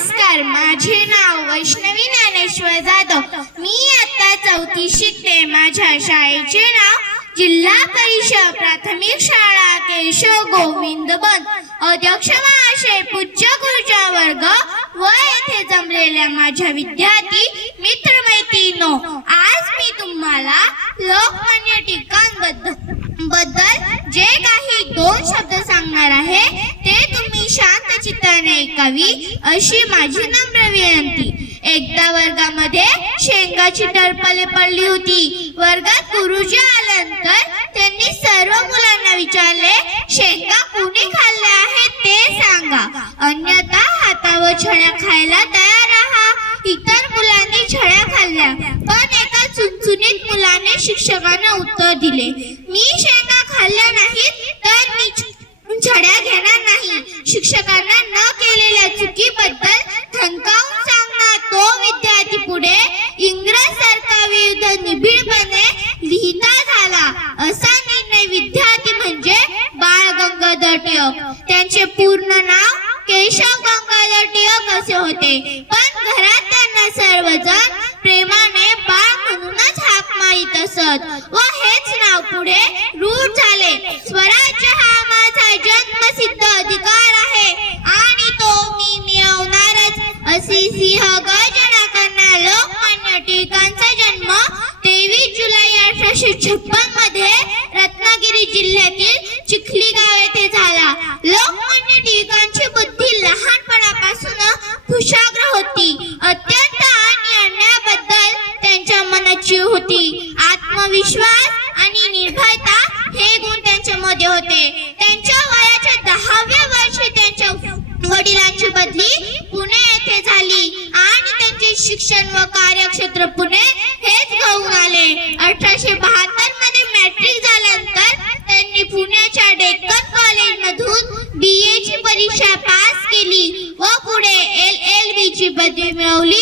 नमस्कार माझे नाव वैष्णवी ज्ञानेश्वर जाधव. मी आता चौथी शिकते. माझ्या शाळेचे नाव जिल्हा परिषद प्राथमिक शाळा केशव गोविंद बन अध्यक्ष महाशय पूज्य गुरुचा वर्ग व येथे जमलेल्या माझ्या विद्यार्थी मित्र मैत्रिणो आज मी तुम्हाला लोकमान्य टिकांबद्दल बद्दल जे काही दोन शब्द सांगणार आहे शांत चित्ताने ऐकावी अशी माझी नम्र विनंती. एकदा वर्गामध्ये शेंगाची टरपले पडली होती. वर्गात गुरुजी आल्यानंतर त्यांनी सर्व मुलांना विचारले शेंगा कुणी खाल्ल्या आहेत ते सांगा. अन्यथा हातावर छड्या खायला तयार राहा इतर मुलांनी छड्या खाल्ल्या पण एका चुनचुनीत मुलाने शिक्षकांना उत्तर दिले मी शेंगा खाल्ल्या नाहीत तर मी छड्या शिक्षकांना न केलेल्या चुकीबद्दल थंकावून सांगणार तो विद्यार्थी पुढे इंग्रज सरकारविरुद्ध निबिडपणे लिहिता झाला. असा निर्णय विद्यार्थी म्हणजे बाळ गंगाधर टिळक. त्यांचे पूर्ण नाव केशव गंगाधर टिळक असे होते. पण घरात त्यांना सर्वजण प्रेमाने बाळ म्हणूनच हाक मारित असत व हेच नाव पुढे रूढ झाले. एकोणीसशे छप्पनमध्ये रत्नागिरी जिल्ह्यातील चिखली गाव येथे झाला. लोकमान्य म्हणजे टिळकांची बुद्धी लहानपणापासून कुशाग्र होती. अत्यंत आणि अन्यायाबद्दल त्यांच्या मनाची होती. आत्मविश्वास आणि निर्भयता हे गुण त्यांच्यामध्ये होते. त्यांच्या वयाच्या दहाव्या वर्षी त्यांच्या वडिलांची बदली पुणे येथे झाली. शिक्षण व कार्यक्षेत्र पुणे हेच घेऊन आले. अठराशे बहात्तरमध्ये मॅट्रिक झाल्यानंतर त्यांनी पुण्याच्या डेक्कन कॉलेज मधून बी ए ची परीक्षा पास केली व पुढे एल एल बी ची पदवी मिळवली.